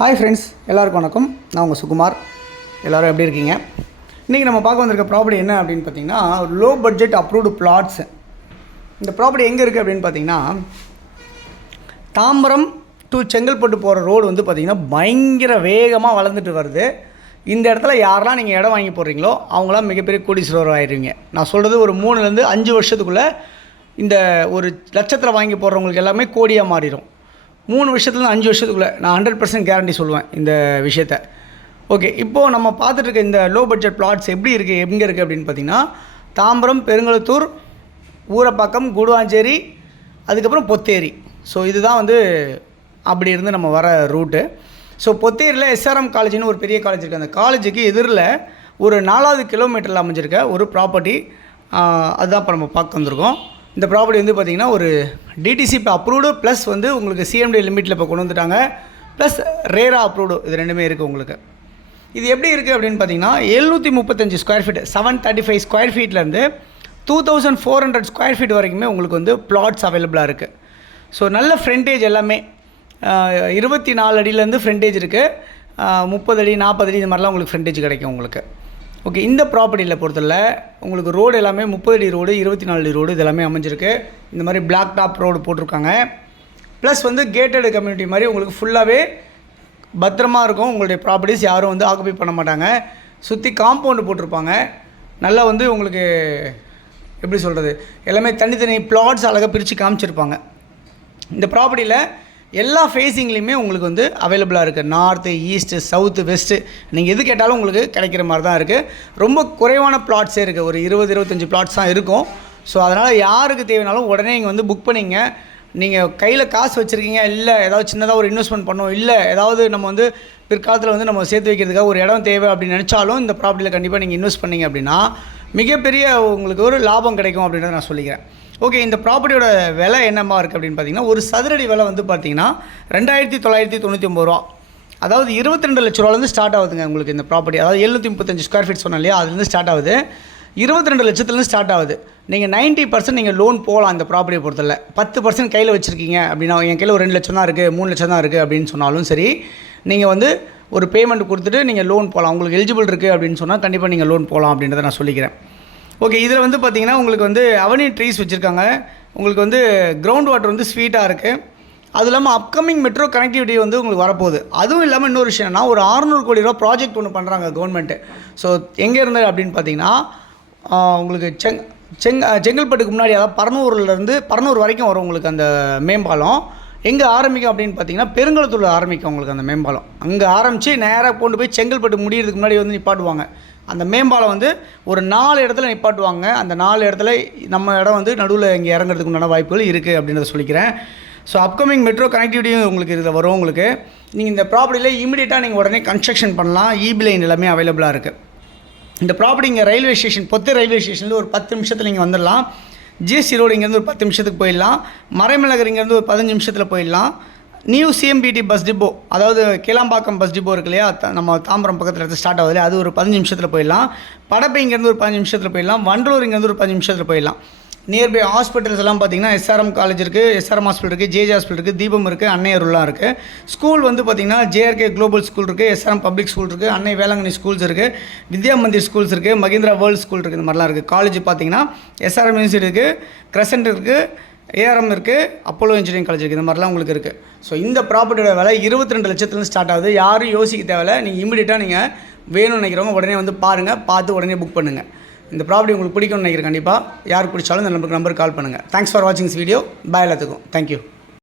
Hi friends, எல்லாருக்கும் வணக்கம். நான் உங்கள் சுகுமார். எல்லோரும் எப்படி இருக்கீங்க? இன்றைக்கி நம்ம பார்க்க வந்திருக்க ப்ராப்பர்ட்டி என்ன அப்படின்னு பார்த்தீங்கன்னா, லோ பட்ஜெட் அப்ரூவ்டு பிளாட்ஸ். இந்த ப்ராப்பர்ட்டி எங்கே இருக்குது அப்படின்னு பார்த்தீங்கன்னா, தாம்பரம் டு செங்கல்பட்டு போகிற ரோடு வந்து பார்த்திங்கன்னா பயங்கர வேகமாக வளர்ந்துட்டு வருது. இந்த இடத்துல யாரெல்லாம் நீங்கள் இடம் வாங்கி போடுறீங்களோ அவங்களாம் மிகப்பெரிய கோடீஸ்வரர் ஆகிடுவீங்க. நான் சொல்கிறது ஒரு 3லேருந்து 5 வருஷத்துக்குள்ளே இந்த ஒரு லட்சத்தில் வாங்கி போடுறவங்களுக்கு எல்லாமே கோடியாக மாறிடும். 3 வருஷத்துலேருந்து 5 வருஷத்துக்குள்ளே நான் 100% கேரண்டி சொல்லுவேன் இந்த விஷயத்த. ஓகே, இப்போது நம்ம பார்த்துட்டு இருக்க இந்த லோ பட்ஜெட் பிளாட்ஸ் எப்படி இருக்குது, எங்கே இருக்குது அப்படின்னு பார்த்திங்கன்னா, தாம்பரம், பெருங்களத்தூர், ஊரப்பாக்கம், குடுவாஞ்சேரி, அதுக்கப்புறம் பொத்தேரி. ஸோ இதுதான் வந்து அப்படி இருந்து நம்ம வர ரூட்டு. ஸோ பொத்தேரியில் எஸ்ஆர்எம் காலேஜ்னு ஒரு பெரிய காலேஜ் இருக்குது. அந்த காலேஜுக்கு எதிரில் ஒரு 4வது கிலோமீட்டரில் அமைஞ்சிருக்க ஒரு ப்ராப்பர்ட்டி, அதுதான் இப்போ நம்ம பார்க்க வந்திருக்கோம். இந்த ப்ராப்பர்ட்டி வந்து பார்த்திங்கன்னா ஒரு டிடிசி இப்போ அப்ரூவ்டு ப்ளஸ் வந்து உங்களுக்கு சிஎம்டி லிமிட்டில் இப்போ கொண்டு வந்துட்டாங்க, ப்ளஸ் ரேரா அப்ரூவ்டு, இது ரெண்டுமே இருக்குது உங்களுக்கு. இது எப்படி இருக்குது அப்படின்னு பார்த்தீங்கன்னா, 735 ஸ்கொயர் ஃபீட், 735 ஸ்கொயர் ஃபீட்லேருந்து 2400 ஸ்கொயர் ஃபீட் வரைக்குமே உங்களுக்கு வந்து பிளாட்ஸ் அவைலபிளாக இருக்குது. ஸோ நல்ல ஃப்ரண்டேஜ் எல்லாமே 24 அடியிலேருந்து ஃப்ரண்டேஜ் இருக்குது, 30 அடி 40 அடி இந்த மாதிரிலாம் உங்களுக்கு ஃப்ரண்டேஜ் கிடைக்கும் உங்களுக்கு. ஓகே, இந்த ப்ராப்பர்ட்டியில் பொறுத்தவரை உங்களுக்கு ரோடு எல்லாமே 30 அடி ரோடு, 24 அடி ரோடு, இது எல்லாமே அமைஞ்சிருக்கு. இந்த மாதிரி பிளாக் டாப் ரோடு போட்டிருக்காங்க. ப்ளஸ் வந்து கேட்டட் கம்யூனிட்டி மாதிரி உங்களுக்கு ஃபுல்லாகவே பத்திரமா இருக்கும். உங்களுடைய ப்ராப்பர்ட்டிஸ் யாரும் வந்து ஆக்குபை பண்ண மாட்டாங்க. சுற்றி காம்பவுண்டு போட்டிருப்பாங்க. நல்லா வந்து உங்களுக்கு எப்படி சொல்கிறது, எல்லாமே தனித்தனி பிளாட்ஸ் அழகாக பிரித்து காமிச்சிருப்பாங்க. இந்த ப்ராப்பர்ட்டியில் எல்லா ஃபேஸிங்லேயுமே உங்களுக்கு வந்து அவைலபிளாக இருக்குது. நார்த்து, ஈஸ்ட்டு, சவுத்து, வெஸ்ட்டு, நீங்கள் எது கேட்டாலும் உங்களுக்கு கிடைக்கிற மாதிரி தான் இருக்குது. ரொம்ப குறைவான பிளாட்ஸே இருக்குது, ஒரு 20-25 பிளாட்ஸ் தான் இருக்கும். ஸோ அதனால் யாருக்கு தேவைனாலும் உடனே நீங்கள் வந்து புக் பண்ணிங்க. நீங்கள் கையில் காசு வச்சுருக்கீங்க, இல்லை ஏதாவது சின்னதாக ஒரு இன்வெஸ்ட்மெண்ட் பண்ணோம், இல்லை ஏதாவது நம்ம வந்து பிற்காலத்தில் வந்து நம்ம சேர்த்து வைக்கிறதுக்காக ஒரு இடம் தேவை அப்படின்னு நினச்சாலும் இந்த ப்ராப்பர்ட்டியில் கண்டிப்பாக நீங்கள் இன்வெஸ்ட் பண்ணிங்க அப்படின்னா மிகப்பெரிய உங்களுக்கு ஒரு லாபம் கிடைக்கும் அப்படின்றத நான் சொல்லிக்கிறேன். ஓகே, இந்த ப்ராப்பர்ட்டியோட விலை என்னமா இருக்குது அப்படின்னு பார்த்தீங்கன்னா, ஒரு சதுரடி விலை வந்து பார்த்தீங்கன்னா 2999 ரூபா. அதாவது 22 லட்ச ரூபாலேருந்து ஸ்டார்ட் ஆகுதுங்க உங்களுக்கு இந்த ப்ராப்பர்ட்டி. அதாவது 735 ஸ்கொயர் ஃபீட் சொன்னோம் இல்லையா, அதுலேருந்து ஸ்டார்ட் ஆகுது. 22 லட்சத்துலேருந்து ஸ்டார்ட் ஆகுது. நீங்கள் 90% நீங்கள் லோன் போகலாம் இந்த ப்ராப்பர்ட்டியை பொறுத்தல. 10% கையில் வச்சுருக்கீங்க அப்படின்னா, என் கையில் ஒரு 2 லட்சம் தான் இருக்குது, 3 லட்சம் தான் இருக்குது அப்படின்னு சொன்னாலும் சரி, நீங்கள் வந்து ஒரு பேமெண்ட் கொடுத்துட்டு நீங்கள் லோன் போகலாம். உங்களுக்கு எலிஜிபிள் இருக்குது அப்படின்னு சொன்னால் கண்டிப்பாக நீங்கள் லோன் போகலாம் அப்படின்றத நான் சொல்லிக்கிறேன். ஓகே, இதில் வந்து பார்த்திங்கன்னா உங்களுக்கு வந்து அவென்யூ ட்ரீஸ் வச்சுருக்காங்க. உங்களுக்கு வந்து கிரவுண்ட் வாட்டர் வந்து ஸ்வீட்டாக இருக்குது. அது இல்லாமல் அப்கமிங் மெட்ரோ கனெக்டிவிட்டி வந்து உங்களுக்கு வரப்போகுது. அதுவும் இல்லாமல் இன்னொரு விஷயம் என்னன்னா, ஒரு 600 கோடி ரூபா ப்ராஜெக்ட் ஒன்று பண்ணுறாங்க கவர்மெண்ட்டு. ஸோ எங்கே இருந்தது அப்படின்னு பார்த்தீங்கன்னா, உங்களுக்கு செங்கல்பட்டுக்கு முன்னாடி, அதாவது பரனூர் வரைக்கும் வரும் உங்களுக்கு அந்த மேம்பாலம். எங்கே ஆரம்பிக்கும் அப்படின்னு பார்த்தீங்கன்னா, பெருங்களத்தூரில் ஆரம்பிக்கும் உங்களுக்கு அந்த மேம்பாலம். அங்கே ஆரம்பித்து நேராக கொண்டு போய் செங்கல்பட்டு முடிகிறதுக்கு முன்னாடி வந்து நிப்பாட்டுவாங்க. அந்த மேம்பாலம் வந்து ஒரு 4 இடத்துல நிப்பாட்டுவாங்க. அந்த 4 இடத்துல நம்ம இடம் வந்து நடுவில் இங்கே இறங்குறதுக்கு உண்டான வாய்ப்புகள் இருக்குது அப்படின்றத சொல்லிக்கிறேன். ஸோ அப்கமிங் மெட்ரோ கனெக்டிவிட்டியும் உங்களுக்கு இதில் வரும். உங்களுக்கு நீங்கள் இந்த ப்ராப்பர்ட்டியில் இமீடியட்டாக நீங்கள் உடனே கன்ஸ்ட்ரக்ஷன் பண்ணலாம். இபி லைன் எல்லாமே அவைலபிளாக இருக்குது. இந்த ப்ராப்பர்ட்டி இங்கே ரயில்வே ஸ்டேஷன், பொத்தே ரயில்வே ஸ்டேஷனில் ஒரு 10 நிமிஷத்தில் நீங்கள் வந்துடலாம். ஜிஎஸ்டி ரோடு இங்கேருந்து ஒரு 10 நிமிஷத்துக்கு போயிடலாம். மறைமலகர் இங்கேருந்து ஒரு 15 நிமிஷத்தில் போயிடலாம். நியூ சிஎம்பிடி பஸ் டிப்போ, அதாவது கேளாம்பாக்கம் பஸ் டிப்போ இருக்கு இல்லையா, நம்ம தாம்பரம் பக்கத்தில் எடுத்து ஸ்டார்ட் ஆகுது இல்லையா, அது ஒரு 15 நிமிஷத்தில் போயிடலாம். படப்பை இங்கேருந்து ஒரு 15 நிமிஷத்தில் போயிடலாம். வண்டலூர் இங்கேருந்து ஒரு 15 நிமிஷத்தில் போயிடலாம். நியர்பை ஹாஸ்பிட்டல்ஸ் எல்லாம் பார்த்திங்கன்னா எஸ்ஆர்எம் காலேஜ் இருக்குது, எஸ்ஆர்எம் ஹாஸ்பிட்டல் இருக்குது, ஜேஜே ஹாஸ்பிட்டல் இருக்குது, தீபம் இருக்குது, அன்னையருலாம் இருக்குது. ஸ்கூல் வந்து பார்த்திங்கன்னா ஜேஆர்கே குளோபல் ஸ்கூல் இருக்குது, எஸ்ஆர்எம் பப்ளிக் ஸ்கூல் இருக்குது, அன்னை வேளாங்கண்ணி ஸ்கூல்ஸ் இருக்குது, வித்யா மந்திர் ஸ்கூல்ஸ் இருக்குது, மகேந்திரா வேர்ல்டு ஸ்கூல் இருக்குது, இந்த மாதிரிலாம் இருக்குது. காலேஜ் பார்த்திங்கன்னா எஸ்ஆர்எம் யூனிவர்சிட்டி இருக்குது, கிரசன்ட் இருக்குது, ஏஆர்எம் இருக்குது, அப்போலோ இன்ஜினியரிங் காலேஜ் இருக்குது, இந்த மாதிரிலாம் உங்களுக்கு இருக்குது. ஸோ இந்த ப்ராப்பர்ட்டியோட விலை 22 லட்சத்துலேருந்து ஸ்டார்ட் ஆகுது. யாரும் யோசிக்க தேவையில்லை. நீங்கள் இமீடியட்டாக நீங்கள் வேணும்னு நினைக்கிறவங்க உடனே வந்து பாருங்கள், பார்த்து உடனே புக் பண்ணுங்கள். இந்த ப்ராப்பர்ட்டி உங்களுக்கு பிடிக்கும்னு நினைக்கிறேன். கண்டிப்பாக யாருக்கு பிடிச்சாலும் இந்த நம்பருக்கு கால் பண்ணுங்கள். தேங்க்ஸ் ஃபார் வாட்சிங் திஸ் வீடியோ. பாய் எல்லாத்துக்கும். தேங்க்யூ.